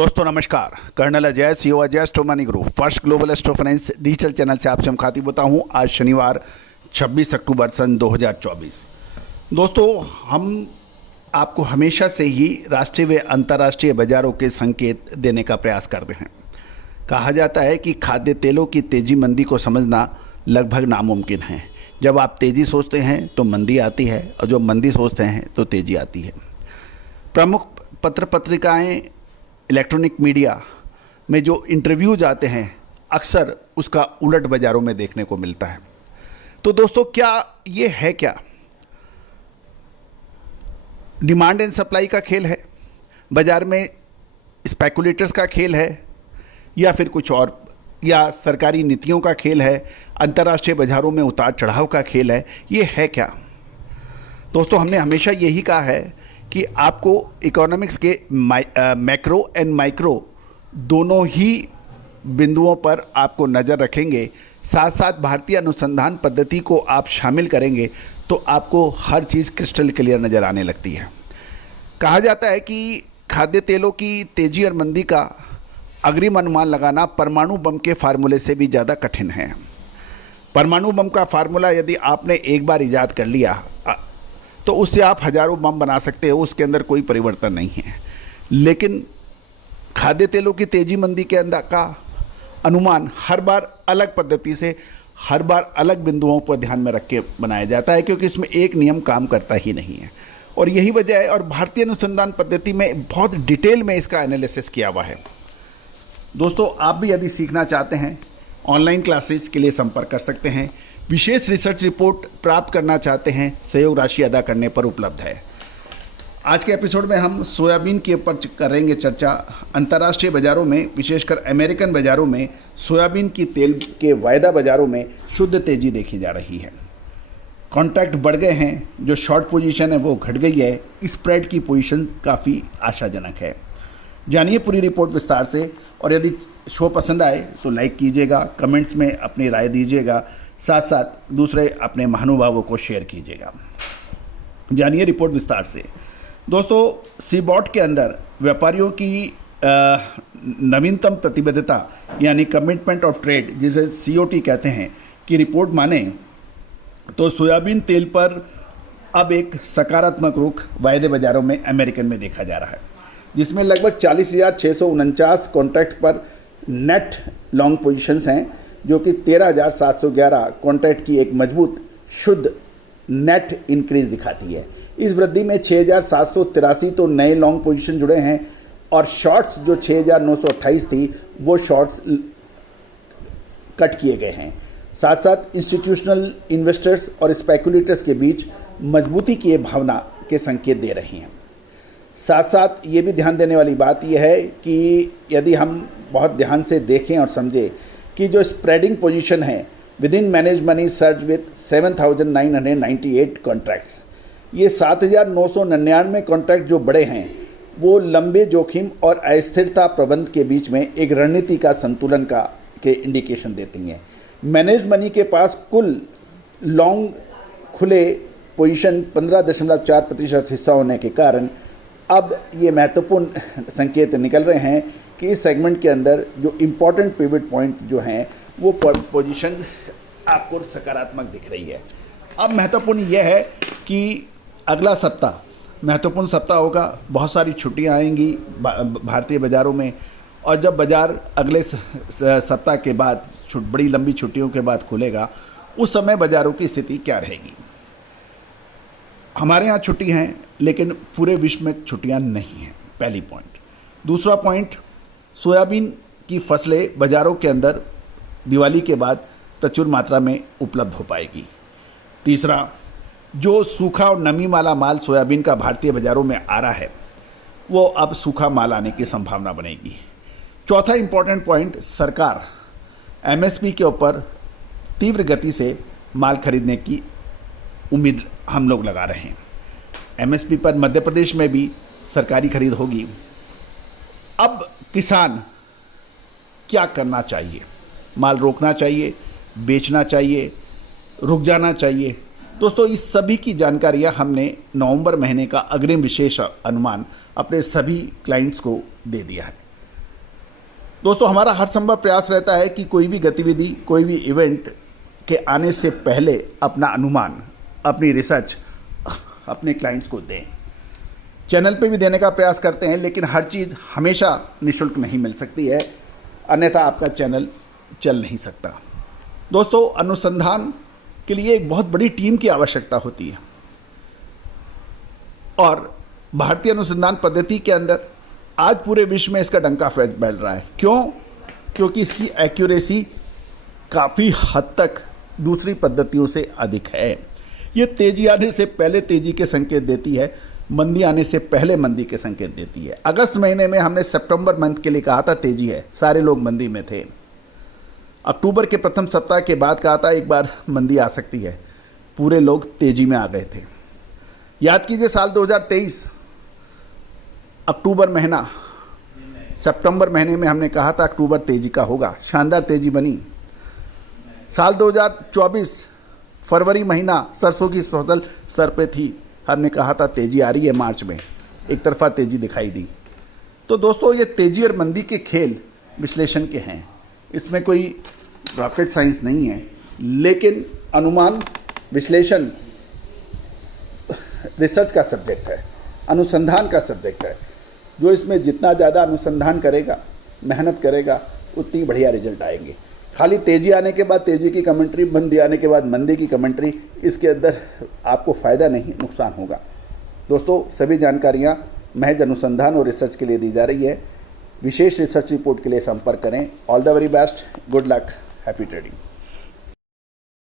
दोस्तों नमस्कार। Colonel Ajay CO Ajay astro money group first global astro finance digital channel से आपसे मुखातिब होता हूं। आज शनिवार 26 अक्टूबर सन 2024। दोस्तों हम आपको हमेशा से ही राष्ट्रीय व अंतर्राष्ट्रीय बाजारों के संकेत देने का प्रयास करते हैं। कहा जाता है कि खाद्य तेलों की तेजी मंदी को समझना लगभग नामुमकिन है। जब आप तेजी सोचते हैं तो मंदी आती है और जब मंदी सोचते हैं तो तेजी आती है। प्रमुख पत्र पत्रिकाएं, इलेक्ट्रॉनिक मीडिया में जो इंटरव्यूज आते हैं अक्सर उसका उलट बाज़ारों में देखने को मिलता है। तो दोस्तों क्या ये है, क्या डिमांड एंड सप्लाई का खेल है, बाज़ार में स्पेकुलेटर्स का खेल है, या फिर कुछ और, या सरकारी नीतियों का खेल है, अंतर्राष्ट्रीय बाज़ारों में उतार चढ़ाव का खेल है, ये है क्या? दोस्तों हमने हमेशा यही कहा है कि आपको इकोनॉमिक्स के मैक्रो एंड माइक्रो दोनों ही बिंदुओं पर आपको नज़र रखेंगे, साथ साथ भारतीय अनुसंधान पद्धति को आप शामिल करेंगे तो आपको हर चीज़ क्रिस्टल क्लियर नज़र आने लगती है। कहा जाता है कि खाद्य तेलों की तेजी और मंदी का अग्रिम अनुमान लगाना परमाणु बम के फार्मूले से भी ज़्यादा कठिन है। परमाणु बम का फार्मूला यदि आपने एक बार ईजाद कर लिया तो उससे आप हज़ारों बम बना सकते हो, उसके अंदर कोई परिवर्तन नहीं है। लेकिन खाद्य तेलों की तेजी मंदी के अंदर का अनुमान हर बार अलग पद्धति से, हर बार अलग बिंदुओं पर ध्यान में रख के बनाया जाता है, क्योंकि इसमें एक नियम काम करता ही नहीं है। और यही वजह है, और भारतीय अनुसंधान पद्धति में बहुत डिटेल में इसका एनालिसिस किया हुआ है। दोस्तों आप भी यदि सीखना चाहते हैं ऑनलाइन क्लासेस के लिए संपर्क कर सकते हैं। विशेष रिसर्च रिपोर्ट प्राप्त करना चाहते हैं, सहयोग राशि अदा करने पर उपलब्ध है। आज के एपिसोड में हम सोयाबीन के ऊपर करेंगे चर्चा। अंतर्राष्ट्रीय बाज़ारों में, विशेषकर अमेरिकन बाज़ारों में सोयाबीन की तेल के वायदा बाज़ारों में शुद्ध तेज़ी देखी जा रही है। कॉन्ट्रैक्ट बढ़ गए हैं, जो शॉर्ट पोजीशन है वो घट गई है, स्प्रेड की पोजीशन काफ़ी आशाजनक है। जानिए पूरी रिपोर्ट विस्तार से, और यदि शो पसंद आए तो लाइक कीजिएगा, कमेंट्स में अपनी राय दीजिएगा, साथ साथ दूसरे अपने महानुभावों को शेयर कीजिएगा। जानिए रिपोर्ट विस्तार से। दोस्तों सीबॉट के अंदर व्यापारियों की नवीनतम प्रतिबद्धता यानी कमिटमेंट ऑफ ट्रेड, जिसे COT कहते हैं, की रिपोर्ट माने तो सोयाबीन तेल पर अब एक सकारात्मक रुख वायदे बाज़ारों में अमेरिकन में देखा जा रहा है, जिसमें लगभग 40,649 कॉन्ट्रैक्ट पर नेट लॉन्ग पोजीशंस हैं, जो कि 13,711 कॉन्ट्रैक्ट की एक मजबूत शुद्ध नेट इंक्रीज दिखाती है। इस वृद्धि में 6,783 तो नए लॉन्ग पोजीशन जुड़े हैं, और शॉर्ट्स जो 6,928 थी वो शॉर्ट्स कट किए गए हैं। साथ साथ इंस्टीट्यूशनल इन्वेस्टर्स और स्पेकुलेटर्स के बीच मजबूती की भावना के संकेत दे रही हैं। साथ साथ ये भी ध्यान देने वाली बात यह है कि यदि हम बहुत ध्यान से देखें और समझें कि जो स्प्रेडिंग पोजीशन है with in manage money surge with 7,998 contracts, ये 7,999 कॉन्ट्रैक्ट जो बड़े हैं वो लंबे जोखिम और अस्थिरता प्रबंध के बीच में एक रणनीति का संतुलन का के इंडिकेशन देती हैं। मैनेज मनी के पास कुल लॉन्ग खुले पोजीशन 15.4% हिस्सा होने के कारण अब ये महत्वपूर्ण संकेत निकल रहे हैं कि इस सेगमेंट के अंदर जो इम्पोर्टेंट पिवट पॉइंट जो हैं वो पोजीशन आपको सकारात्मक दिख रही है। अब महत्वपूर्ण यह है कि अगला सप्ताह महत्वपूर्ण सप्ताह होगा, बहुत सारी छुट्टियां आएंगी भारतीय बाज़ारों में, और जब बाज़ार अगले सप्ताह के बाद बड़ी लंबी छुट्टियों के बाद खुलेगा, उस समय बाज़ारों की स्थिति क्या रहेगी। हमारे यहाँ छुट्टी हैं, लेकिन पूरे विश्व में छुट्टियाँ नहीं हैं, पहली पॉइंट। दूसरा पॉइंट, सोयाबीन की फसलें बाज़ारों के अंदर दिवाली के बाद प्रचुर मात्रा में उपलब्ध हो पाएगी। तीसरा, जो सूखा और नमी वाला माल सोयाबीन का भारतीय बाज़ारों में आ रहा है वो अब सूखा माल आने की संभावना बनेगी। चौथा इम्पॉर्टेंट पॉइंट, सरकार MSP के ऊपर तीव्र गति से माल खरीदने की उम्मीद हम लोग लगा रहे हैं। MSP पर मध्य प्रदेश में भी सरकारी खरीद होगी। अब किसान क्या करना चाहिए? माल रोकना चाहिए, बेचना चाहिए, रुक जाना चाहिए? दोस्तों इस सभी की जानकारियां हमने नवंबर महीने का अग्रिम विशेष अनुमान अपने सभी क्लाइंट्स को दे दिया है। दोस्तों, हमारा हर संभव प्रयास रहता है कि कोई भी गतिविधि, कोई भी इवेंट के आने से पहले अपना अनुमान, अपनी रिसर्च अपने क्लाइंट्स को दें। चैनल पे भी देने का प्रयास करते हैं, लेकिन हर चीज़ हमेशा निःशुल्क नहीं मिल सकती है, अन्यथा आपका चैनल चल नहीं सकता। दोस्तों, अनुसंधान के लिए एक बहुत बड़ी टीम की आवश्यकता होती है और भारतीय अनुसंधान पद्धति के अंदर आज पूरे विश्व में इसका डंका बैल रहा है। क्यों? क्योंकि इसकी एक्यूरेसी काफ़ी हद तक दूसरी पद्धतियों से अधिक है। ये तेजी आने से पहले तेजी के संकेत देती है, मंदी आने से पहले मंदी के संकेत देती है। अगस्त महीने में हमने सितंबर मंथ के लिए कहा था तेजी है, सारे लोग मंदी में थे। अक्टूबर के प्रथम सप्ताह के बाद कहा था एक बार मंदी आ सकती है, पूरे लोग तेजी में आ गए थे। याद कीजिए, साल 2023 अक्टूबर महीना, सितंबर महीने में हमने कहा था अक्टूबर तेजी का होगा, शानदार तेजी बनी। साल 2024 फरवरी महीना सरसों की फसल सर पे थी, हमने कहा था तेजी आ रही है, मार्च में एक तरफा तेजी दिखाई दी। तो दोस्तों, ये तेजी और मंदी के खेल विश्लेषण के हैं, इसमें कोई रॉकेट साइंस नहीं है, लेकिन अनुमान विश्लेषण रिसर्च का सब्जेक्ट है, अनुसंधान का सब्जेक्ट है। जो इसमें जितना ज़्यादा अनुसंधान करेगा, मेहनत करेगा, उतनी बढ़िया रिजल्ट आएंगे। खाली तेज़ी आने के बाद तेज़ी की कमेंट्री, मंदी आने के बाद मंदी की कमेंट्री, इसके अंदर आपको फ़ायदा नहीं, नुकसान होगा। दोस्तों, सभी जानकारियाँ महज अनुसंधान और रिसर्च के लिए दी जा रही है। विशेष रिसर्च रिपोर्ट के लिए संपर्क करें। All the very best, good luck, happy trading.